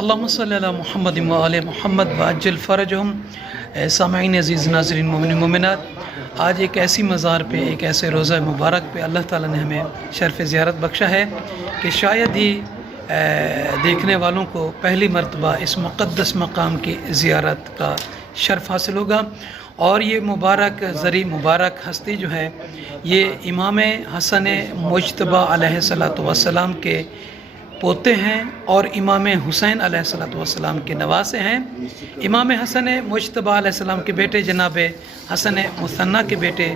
اللہم صلی علی محمد و آل محمد وعجل فرجہم۔ سامعین عزیز، ناظرین، مومنین مومنات، آج ایک ایسی مزار پہ، ایک ایسے روزہ مبارک پہ اللہ تعالیٰ نے ہمیں شرف زیارت بخشا ہے کہ شاید ہی دیکھنے والوں کو پہلی مرتبہ اس مقدس مقام کی زیارت کا شرف حاصل ہوگا۔ اور یہ مبارک ذری مبارک ہستی جو ہے، یہ امام حسن مجتبیٰ علیہ السلام کے پوتے ہیں اور امام حسین علیہ السلام کے نواسے ہیں۔ امام حسن مجتبیٰ علیہ السلام کے بیٹے جناب حسن مثنیٰ کے بیٹے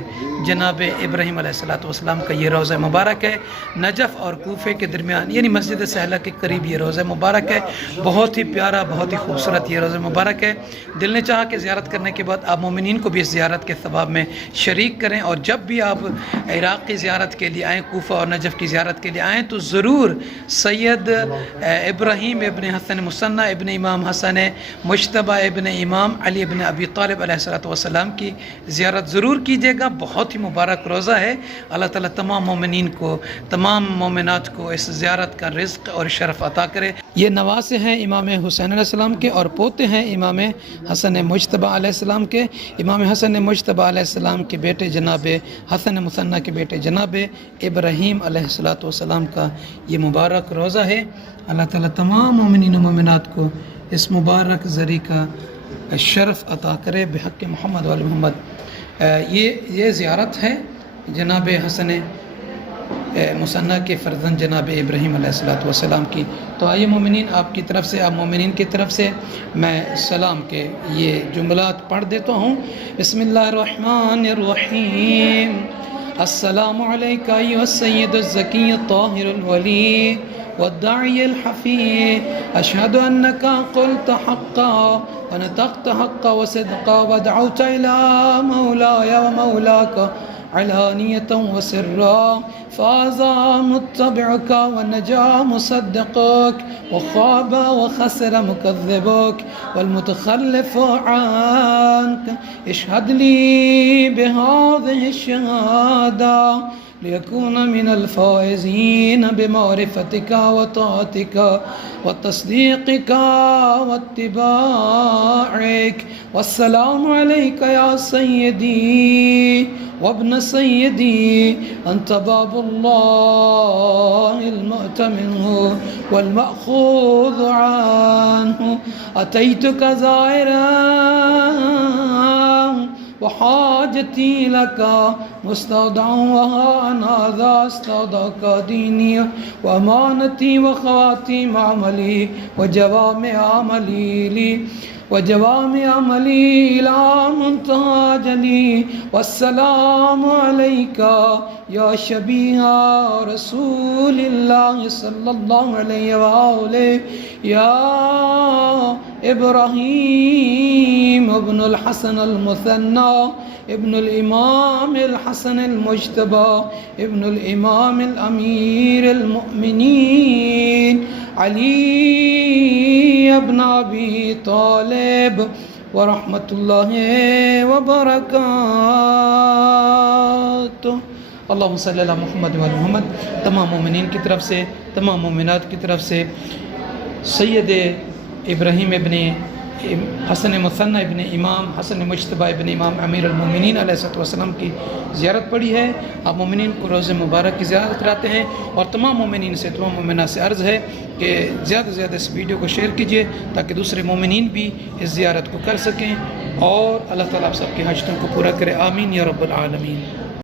جناب ابراہیم علیہ السلام کا یہ روضہ مبارک ہے۔ نجف اور کوفے کے درمیان، یعنی مسجد سہلہ کے قریب یہ روضہ مبارک ہے۔ بہت ہی پیارا، بہت ہی خوبصورت یہ روضہ مبارک ہے۔ دل نے چاہا کہ زیارت کرنے کے بعد آپ مومنین کو بھی اس زیارت کے ثواب میں شریک کریں، اور جب بھی آپ عراق کی زیارت کے لیے آئیں، کوفہ اور نجف کی زیارت کے لیے آئیں، تو ضرور سید ابراہیم ابن حسن مثنیٰ ابن امام حسن مجتبیٰ ابن امام علی ابن ابی طالب علیہ السلام کی زیارت ضرور کیجیے گا۔ بہت ہی مبارک روزہ ہے۔ اللہ تعالیٰ تمام مومنین کو، تمام مومنات کو اس زیارت کا رزق اور شرف عطا کرے۔ یہ نواسے ہیں امام حسین علیہ السلام کے اور پوتے ہیں امام حسن مجتبیٰ علیہ السلام کے۔ امام حسن مجتبیٰ علیہ السلام کے بیٹے جناب حسن مثنیٰ کے بیٹے جناب ابراہیم علیہ السلام کا یہ مبارک روزہ ہے۔ اللہ تعالیٰ تمام مومنین و مومنات کو اس مبارک ذری کا شرف عطا کرے بحق محمد و آل محمد۔ یہ زیارت ہے جناب حسن مثنیٰ کے فرزند جناب ابراہیم علیہ السلام کی۔ تو آئیے مومنین، آپ کی طرف سے، آپ مومنین کی طرف سے میں سلام کے یہ جملات پڑھ دیتا ہوں۔ بسم اللہ الرحمن الرحیم۔ السلام علیکہ ایھا السید الزکی الطاہر الولی والداعی الحفی، اشہد انکا قلت حقا ونطقت حقا وصدقا ودعوت الى مولاي ومولاك علانية وسرا، فاز متبعك ونجا مصدقك وخاب وخسر مكذبك والمتخلف عنك، اشهد لي بهذه الشهادة ليكون من الفائزين بمعرفتك وطاعتك وتصديقك واتباعك، والسلام عليك يا سيدي وابن سيدي، أنت باب الله المؤتمن والمأخوذ عنه، أتيتك زائرا وحاجتي لك مستودع، وها أنا ذا استودعك ديني وأمانتي وخواتيم عملي وجوامع عملي لي وجوامع عملي إلى منتهى جلي، والسلام عليك يا شبيه رسول الله صلى الله عليه وآله، يا إبراهيم ابن الحسن المثنى ابن الإمام الحسن المجتبى ابن الإمام الأمير المؤمنين علی ابن ابی طالب ورحمۃ اللہ وبرکاتہ۔ اللہم صلی علی محمد و آل محمد۔ تمام مومنین کی طرف سے، تمام مومنات کی طرف سے سید ابراہیم ابن حسن مثنیٰ ابن امام حسن مجتبیٰ ابن امام امیر المومنین علیہ السلام کی زیارت پڑھی ہے۔ آپ مومنین کو روز مبارک کی زیارت کراتے ہیں، اور تمام مومنین سے، تمام مومنات سے عرض ہے کہ زیادہ سے زیادہ اس ویڈیو کو شیئر کیجئے تاکہ دوسرے مومنین بھی اس زیارت کو کر سکیں، اور اللہ تعالیٰ آپ سب کے حاجتوں کو پورا کرے۔ آمین یا رب العالمین۔